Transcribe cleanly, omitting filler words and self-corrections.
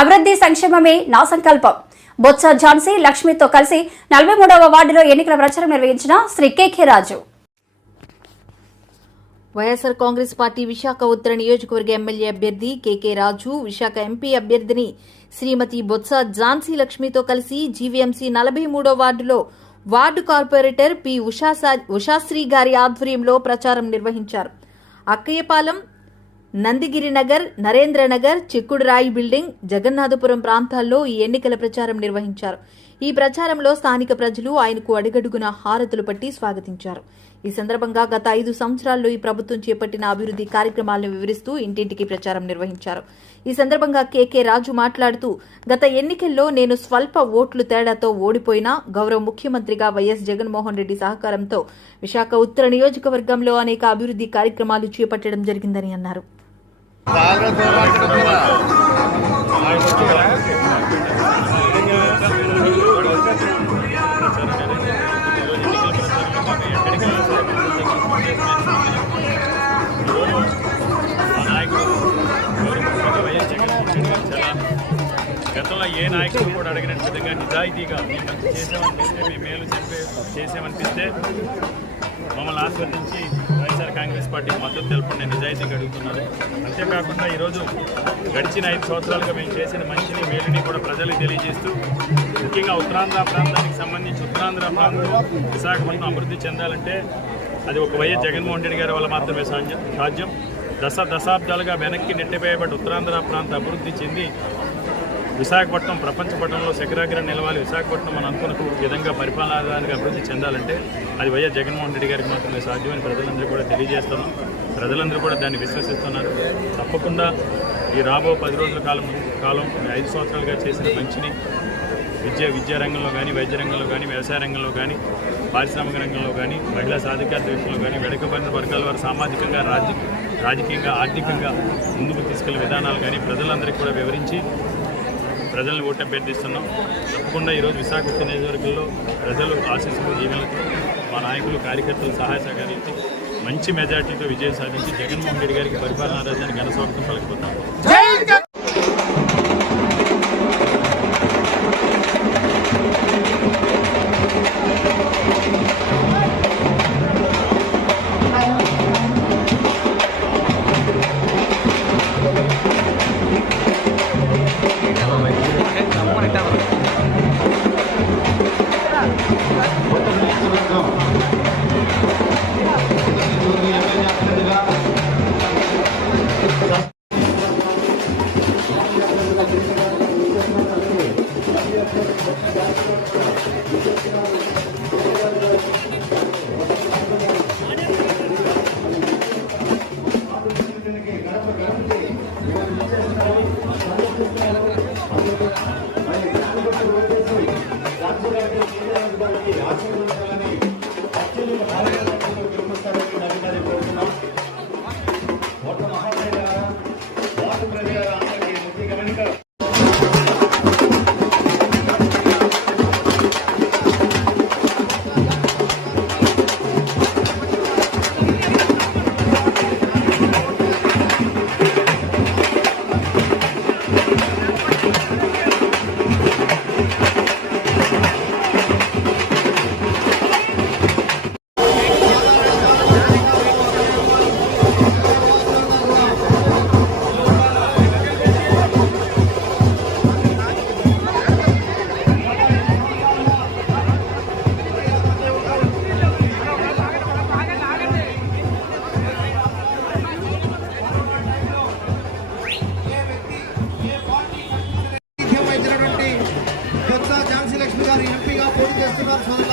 అభివృద్ధి సంక్షేమమే నా సంకల్పం. బొత్స ఝాన్సీ లక్ష్మితో కలిసి 43వ వార్డులో ఎన్నికల ప్రచారం నిర్వహించిన శ్రీ కె రాజు. వైఎస్ఆర్ కాంగ్రెస్ పార్టీ విశాఖ ఉత్తర నియోజకవర్గ ఎమ్మెల్యే అభ్యర్థి కె రాజు, విశాఖ ఎంపీ అభ్యర్థిని శ్రీమతి బొత్స ఝాన్సీ లక్ష్మితో కలిసి జీవీఎంసీ 43వ వార్డులో వార్డు కార్పొరేటర్ పి ఉషాశ్రీ గారి ఆధ్వర్యంలో ప్రచారం నిర్వహించారు. అక్కయ్యపాలెం, నందిగిరి నగర్, నరేంద్రనగర్, చిక్కుడురాయి బిల్డింగ్, జగన్నాథపురం ప్రాంతాల్లో ఈ ఎన్నికల ప్రచారం నిర్వహించారు. ఈ ప్రచారంలో స్థానిక ప్రజలు ఆయనకు అడుగడుగున హారతులు పట్టి స్వాగతించారు. ఈ సందర్భంగా గత 5 సంవత్సరాల్లో ఈ ప్రభుత్వం చేపట్టిన అభివృద్ధి కార్యక్రమాలను వివరిస్తూ ఇంటింటికి ప్రచారం నిర్వహించారు. ఈ సందర్భంగా కె రాజు మాట్లాడుతూ, గత ఎన్నికల్లో నేను స్వల్ప ఓట్లు తేడాతో ఓడిపోయినా గౌరవ ముఖ్యమంత్రిగా వైఎస్ జగన్మోహన్ రెడ్డి సహకారంతో విశాఖ ఉత్తర నియోజకవర్గంలో అనేక అభివృద్ధి కార్యక్రమాలు చేపట్టడం జరిగిందని అన్నారు. గతంలో ఏ నాయకులు కూడా అడిగినట్టు విధంగా నిజాయితీగా చేసామనిపిస్తే మీ మేలు చేసామనిపిస్తే మమ్మల్ని ఆస్వాదించి వైఎస్ఆర్ కాంగ్రెస్ పార్టీకి మద్దతు తెలుపుకునే నిజాయితీగా అడుగుతున్నారు. అంతేకాకుండా ఈరోజు గడిచిన 5 సంవత్సరాలుగా మేము చేసిన మంచిని మేలుని కూడా ప్రజలకు తెలియజేస్తూ, ముఖ్యంగా ఉత్తరాంధ్ర ప్రాంతానికి సంబంధించి ఉత్తరాంధ్ర ప్రాంతం విశాఖపట్నం అభివృద్ధి చెందాలంటే అది ఒక వైఎస్ జగన్మోహన్ రెడ్డి గారి వల్ల మాత్రమే సాధ్యం. దశాబ్దాలుగా వెనక్కి నెట్టివేయబడ్డ ఉత్తరాంధ్ర ప్రాంత అభివృద్ధి చెంది విశాఖపట్నం ప్రపంచ పట్టణంలో శిఖరాగ్ర నిలవాలి, విశాఖపట్నం మనం అనుకున్న విధంగా పరిపాలనానికి అభివృద్ధి చెందాలంటే అది వైఎస్ జగన్మోహన్ రెడ్డి గారికి మాత్రమే సాధ్యమని ప్రజలందరూ కూడా తెలియజేస్తున్నాం. ప్రజలందరూ కూడా దాన్ని విశ్వసిస్తున్నారు. తప్పకుండా ఈ రాబో 10 రోజుల కాలం 5 సంవత్సరాలుగా చేసిన మంచిని విద్యా రంగంలో కానీ, వైద్య రంగంలో కానీ, వ్యవసాయ రంగంలో కానీ, పారిశ్రామిక రంగంలో కానీ, మహిళా సాధికారత విషయంలో కానీ, వెనుకబడిన వర్గాల వారు సామాజికంగా, రాజకీయంగా, ఆర్థికంగా ముందుకు తీసుకెళ్లే విధానాలు కానీ ప్రజలందరికీ కూడా వివరించి ప్రజలను ఓటు అభ్యర్థిస్తున్నాం. తప్పకుండా ఈరోజు విశాఖ ఉత్తర నియోజకవర్గంలో ప్రజలు ఆశీస్సులు, దీవెనలతో మా నాయకులు, కార్యకర్తల సహాయ సహకారాలతో మంచి మెజార్టీతో విజయం సాధించి జగన్మోహన్ రెడ్డి గారికి పరిపాలనా రాజ్యానికి ఘన స్వాగతం పలుకుతున్నాం. బొత్స ఝాన్సీ లక్ష్మి గారు ఎంపీగా పోటీ చేస్తున్నారు.